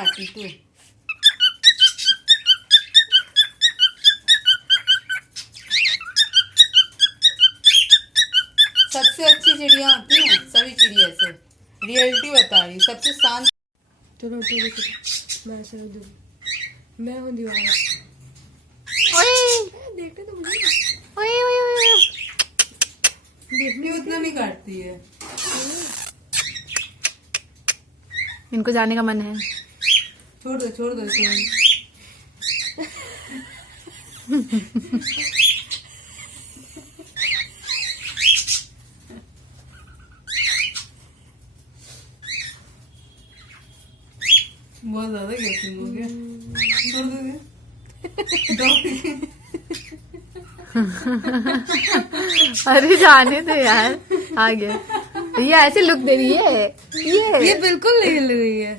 आती तू। सबसे अच्छी चिड़िया होती हैं सभी चिड़िया से, रियलिटी बता रही हूँ, सबसे शांत। चलो मैं ऐसे रख दूँ, मैं हूँ दीवार। देखते तो मुझे देखने उतना नहीं काटती है। इनको जाने का मन है। छोड़ दो छोड़ दो छोड़। बहुत ज्यादा गैसिंग हो गया, छोड़ दोगे? अरे जाने दो यार, आ गया। ये ऐसे लुक दे रही है, ये बिल्कुल नहीं हिल रही है।